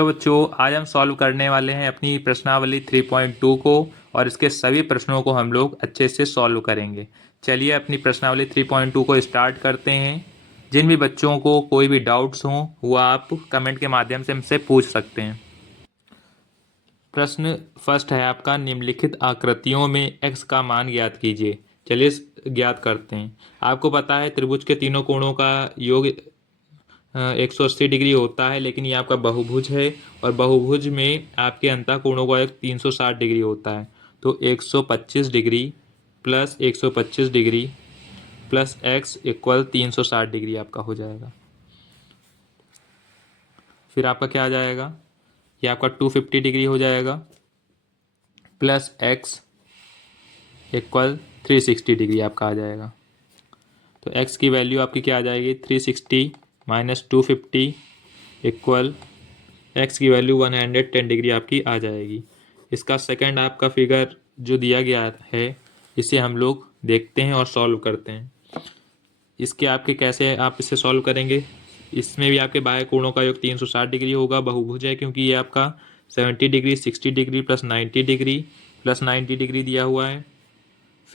तो बच्चों आज हम सॉल्व करने वाले हैं अपनी प्रश्नावली 3.2 को और इसके सभी प्रश्नों को हम लोग अच्छे से सॉल्व करेंगे। चलिए अपनी प्रश्नावली 3.2 को स्टार्ट करते हैं। जिन भी बच्चों को कोई भी डाउट्स हों वो आप कमेंट के माध्यम से हमसे पूछ सकते हैं। प्रश्न फर्स्ट है आपका, निम्नलिखित आकृतियों में x का मान ज्ञात कीजिए। चलिए ज्ञात करते हैं। आपको पता है त्रिभुज के तीनों कोणों का योग 180 डिग्री होता है, लेकिन ये आपका बहुभुज है और बहुभुज में आपके अंतः कोणों का योग 360 डिग्री होता है। तो 125 degree plus 125 degree plus x equal 360 degree आपका हो जाएगा। फिर आपका क्या आ जाएगा, ये आपका 250 डिग्री हो जाएगा प्लस x इक्वल 360 डिग्री आपका आ जाएगा। तो x की वैल्यू आपकी क्या आ जाएगी, 360 माइनस 250 इक्वल x की वैल्यू 110 डिग्री आपकी आ जाएगी। इसका सेकंड आपका फिगर जो दिया गया है इसे हम लोग देखते हैं और सॉल्व करते हैं। इसके आपके कैसे आप इसे सॉल्व करेंगे, इसमें भी आपके बाह्य कोणों का योग 360 डिग्री होगा, बहुभुज है क्योंकि ये आपका 70 degree 60 degree plus 90 degree plus 90 degree दिया हुआ है।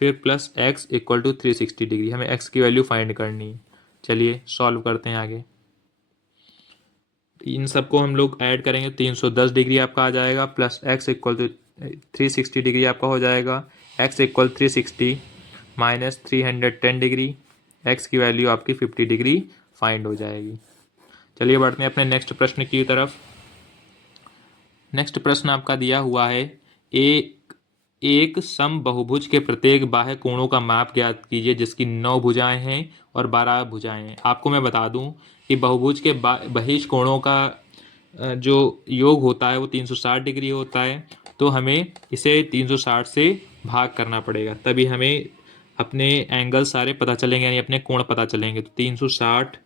फिर plus x equal to 360 degree, हमें x की वैल्यू फाइंड करनी है। चलिए सॉल्व करते हैं आगे। इन सबको हम लोग ऐड करेंगे, 310 डिग्री आपका आ जाएगा plus x equal to 360 degree आपका हो जाएगा। x equal 360 minus 310 degree, x की वैल्यू आपकी 50 डिग्री फाइंड हो जाएगी। चलिए बढ़ते हैं अपने नेक्स्ट प्रश्न की तरफ। नेक्स्ट प्रश्न आपका दिया हुआ है, एक सम बहुभुज के प्रत्येक बाह्य कोणों का माप ज्ञात कीजिए जिसकी 9 भुजाएं हैं और 12 भुजाएं हैं। आपको मैं बता दूं कि बहुभुज के बहिष कोणों का जो योग होता है वो 360 डिग्री होता है। तो हमें इसे 360 से भाग करना पड़ेगा, तभी हमें अपने एंगल सारे पता चलेंगे, यानी अपने कोण पता चलेंगे। तो 360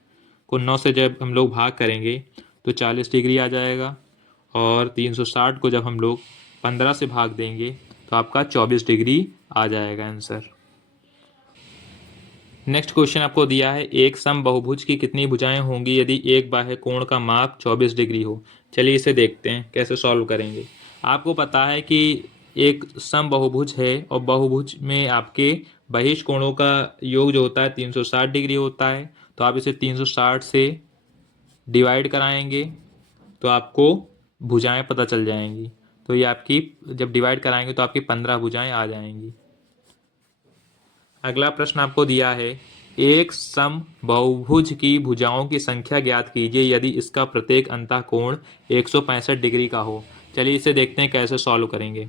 को 9 से जब हम लोग भाग करेंगे तो 40 डिग्री आ जाएगा और 360 को जब हम लोग 15 से भाग देंगे तो आपका 24 डिग्री आ जाएगा आंसर। नेक्स्ट क्वेश्चन आपको दिया है, एक सम बहुभुज की कितनी भुजाएं होंगी यदि एक बाह्य कोण का माप 24 डिग्री हो। चलिए इसे देखते हैं कैसे सॉल्व करेंगे। आपको पता है कि एक सम बहुभुज है और बहुभुज में आपके बहिष कोणों का योग जो होता है 360 डिग्री होता है। तो आप इसे 360 से डिवाइड कराएंगे तो आपको भुजाएं पता चल जाएंगी। तो ये आपकी जब डिवाइड कराएंगे तो आपकी 15 भुजाएं आ जाएंगी। अगला प्रश्न आपको दिया है, एक सम बहुभुज की भुजाओं की संख्या ज्ञात कीजिए यदि इसका प्रत्येक अंतः कोण 165 डिग्री का हो। चलिए इसे देखते हैं कैसे सॉल्व करेंगे।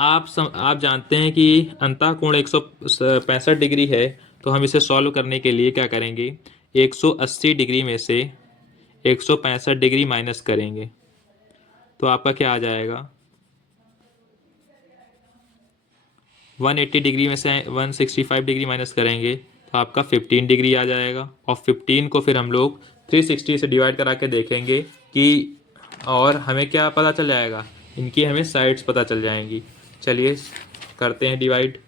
आप जानते हैं कि अंतः कोण 165 डिग्री है, तो हम इसे सॉल्व करने के लिए क्या करेंगे, 180 डिग्री में से 165 डिग्री माइनस करेंगे तो आपका क्या आ जाएगा, 180 डिग्री में से 165 डिग्री माइनस करेंगे तो आपका 15 डिग्री आ जाएगा। और 15 को फिर हम लोग 360 से डिवाइड करा के देखेंगे कि और हमें क्या पता चल जाएगा, इनकी हमें साइड्स पता चल जाएंगी। चलिए करते हैं डिवाइड।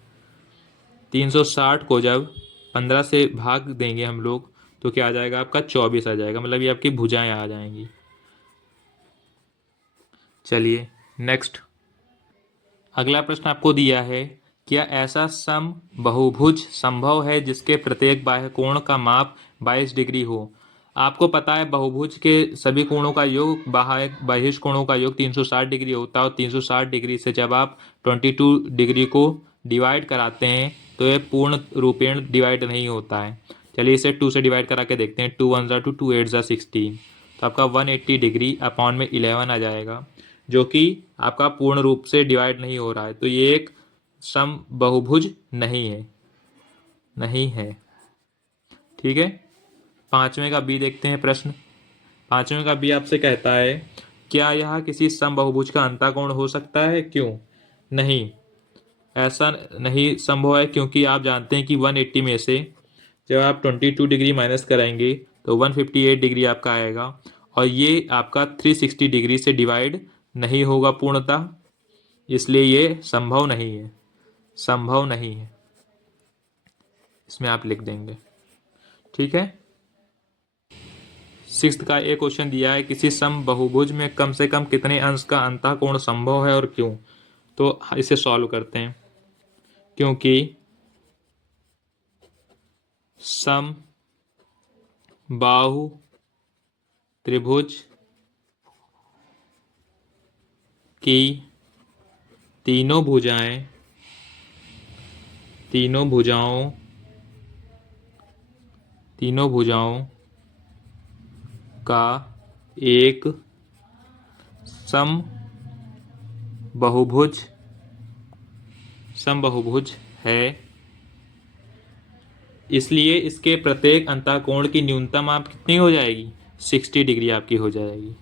360 को जब 15 से भाग देंगे हम लोग तो क्या आ जाएगा, आपका 24 आ जाएगा, मतलब ये आपकी भुजाएं आ जाएंगी। चलिए नेक्स्ट अगला प्रश्न आपको दिया है, क्या ऐसा सम बहुभुज संभव है जिसके प्रत्येक बाह्य कोण का माप 22 डिग्री हो। आपको पता है बहुभुज के सभी कोणों का योग बहिष कोणों का योग 360 डिग्री होता है और 360 डिग्री से जब आप 22 डिग्री को डिवाइड कराते हैं तो ये पूर्ण रूपेण डिवाइड नहीं होता है। चलिए इसे 2 से डिवाइड करा के देखते हैं। 2 1 ज़ा 2, 2 8 ज़ा 16, तो आपका 180 डिग्री अपॉन में 11 आ जाएगा, जो कि आपका पूर्ण रूप से डिवाइड नहीं हो रहा है। तो ये एक सम बहुभुज नहीं है, नहीं है। ठीक है, पांचवें का बी देखते हैं प्रश्न। पांचवें का बी आपसे कहता है, क्या यह किसी सम बहुभुज का अंतः कोण हो सकता है, क्यों नहीं, ऐसा नहीं संभव है क्योंकि आप जानते हैं कि 180 में से जब आप 22 डिग्री माइनस कराएंगे तो 158 डिग्री आपका आएगा और ये आपका 360 डिग्री से डिवाइड नहीं होगा पूर्णतः, इसलिए ये संभव नहीं है, संभव नहीं है। इसमें आप लिख देंगे। ठीक है, सिक्स्थ का एक क्वेश्चन दिया है, किसी समबहुभुज में कम से कम कितने अंश का अंतःकोण संभव है और क्यों। तो इसे सॉल्व करते हैं। क्योंकि समबाहु त्रिभुज की तीनों भुजाओं का एक समबहुभुज है, इसलिए इसके प्रत्येक अंतःकोण की न्यूनतम आप कितनी हो जाएगी, 60 डिग्री आपकी हो जाएगी।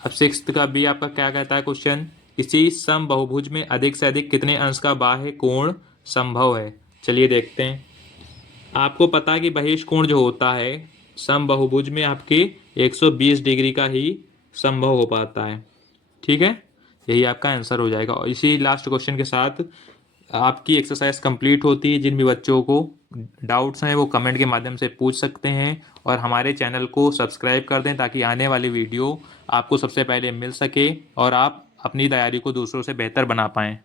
अब सिक्स्थ का बी आपका क्या कहता है क्वेश्चन, किसी समबहुभुज में अधिक से अधिक कितने अंश का बाह्य कोण संभव है। चलिए देखते हैं। आपको पता है कि बहिष्ठ कोण जो होता है समबहुभुज में आपके 120 डिग्री का ही संभव हो पाता है। ठीक है, यही आपका आंसर हो जाएगा। और इसी लास्ट क्वेश्चन के साथ आपकी एक्सरसाइज कंप्लीट होती है। जिन भी बच्चों को डाउट्स हैं वो कमेंट के माध्यम से पूछ सकते हैं और हमारे चैनल को सब्सक्राइब कर दें ताकि आने वाली वीडियो आपको सबसे पहले मिल सके और आप अपनी तैयारी को दूसरों से बेहतर बना पाएँ।